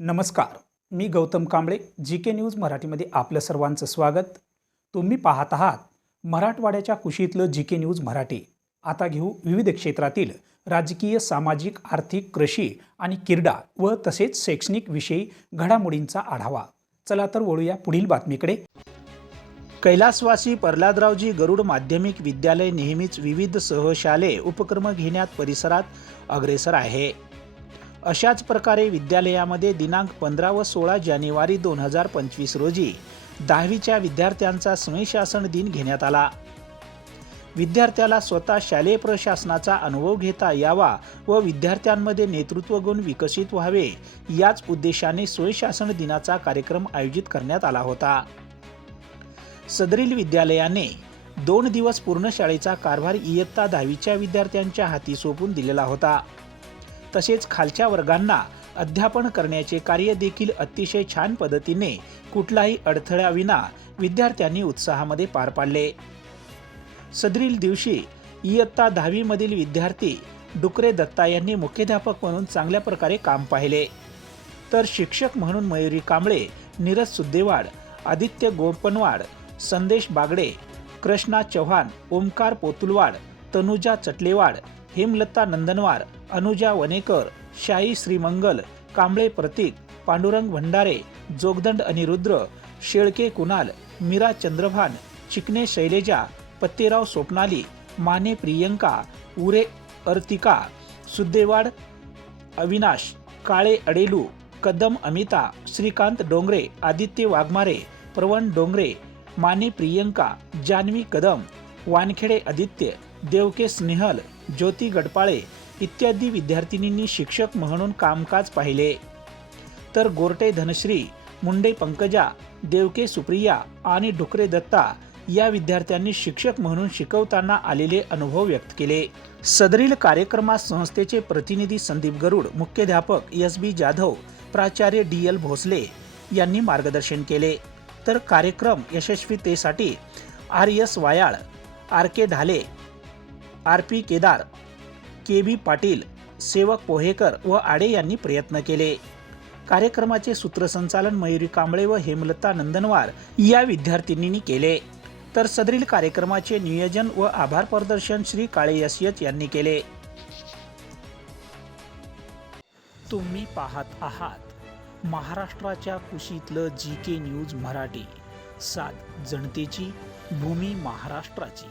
नमस्कार मी Gautam Kamble G K news मराठीमध्ये आपलं सर्वांचं स्वागत. तुम्ही पाहत आहात मराठवाड्याच्या कुशीतलं जी के न्यूज मराठी. आता घेऊ विविध क्षेत्रातील राजकीय सामाजिक आर्थिक कृषी आणि क्रीडा व तसेच शैक्षणिक विषयी घडामोडींचा आढावा. चला तर वळूया पुढील बातमीकडे. कैलासवासी प्रल्हादरावजी गरुड माध्यमिक विद्यालय नेहमीच विविध सहशालेय उपक्रम घेण्यात परिसरात अग्रेसर आहे. अशाच प्रकारे विद्यालयामध्ये दिनांक पंधरा व सोळा जानेवारी दोन हजार पंचवीस रोजी दहावीच्या विद्यार्थ्यांचा स्वयंशासन दिन घेण्यात आला. विद्यार्थ्याला स्वतः शालेय प्रशासनाचा अनुभव घेता यावा व विद्यार्थ्यांमध्ये नेतृत्व गुण विकसित व्हावे याच उद्देशाने स्वयंशासन दिनाचा कार्यक्रम आयोजित करण्यात आला होता. सदरील विद्यालयाने दोन दिवस पूर्ण शाळेचा कारभार इयत्ता दहावीच्या विद्यार्थ्यांच्या हाती सोपून दिलेला होता. तसेच खालच्या वर्गांना अध्यापन करण्याचे कार्य देखील अतिशय छान पद्धतीने कुठलाही अडथळ्याविना विद्यार्थ्यांनी उत्साहामध्ये पार पाडले. सदरील दिवशी इयत्ता दहावीमधील विद्यार्थी डुकरे दत्ता यांनी मुख्याध्यापक म्हणून चांगल्या प्रकारे काम पाहिले. तर शिक्षक म्हणून मयुरी कांबळे नीरज सुद्देवाड आदित्य गोपनवाड संदेश बागडे कृष्णा चव्हाण ओमकार पोतुलवाड तनुजा चटलेवाड हेमलता नंदनवार अनुजा वनेकर शाही श्रीमंगल कांबळे प्रतीक पांडुरंग भंडारे जोगदंड अनिरुद्र शेळके कुणाल मीरा चंद्रभान चिकणे शैलेजा पत्तेराव स्वप्नाली माने प्रियंका उरे अर्तिका सुद्देवाड अविनाश काळे अडेलू कदम अमिता श्रीकांत डोंगरे आदित्य वाघमारे प्रवण डोंगरे माने प्रियंका जान्हवी कदम वानखेडे आदित्य देवके स्नेहल ज्योती गडपाळे इत्यादी विद्यार्थिनींनी शिक्षक म्हणून कामकाज पाहिले. तर गोरटे धनश्री मुंडे पंकजा देवके सुप्रिया आणि डुकरे दत्ता या विद्यार्थ्यांनी शिक्षक म्हणून शिकवताना आलेले अनुभव व्यक्त केले. सदरील कार्यक्रमात संस्थेचे प्रतिनिधी संदीप गरुड मुख्याध्यापक एस बी जाधव प्राचार्य डी एल भोसले यांनी मार्गदर्शन केले. तर कार्यक्रम यशस्वीतेसाठी R S Vayal R K Dhale R P Kedar K B Patil सेवक पोहेकर व आडे यांनी प्रयत्न केले. कार्यक्रमाचे सूत्रसंचालन मयुरी कांबळे व हेमलता नंदनवार या विद्यार्थिनींनी केले. तर सदरील कार्यक्रमाचे नियोजन व आभार प्रदर्शन श्री काळे यशयत यांनी केले. तुम्ही पाहत आहात महाराष्ट्राच्या कुशीतलं जी के न्यूज मराठी. सात जनतेची भूमी महाराष्ट्राची.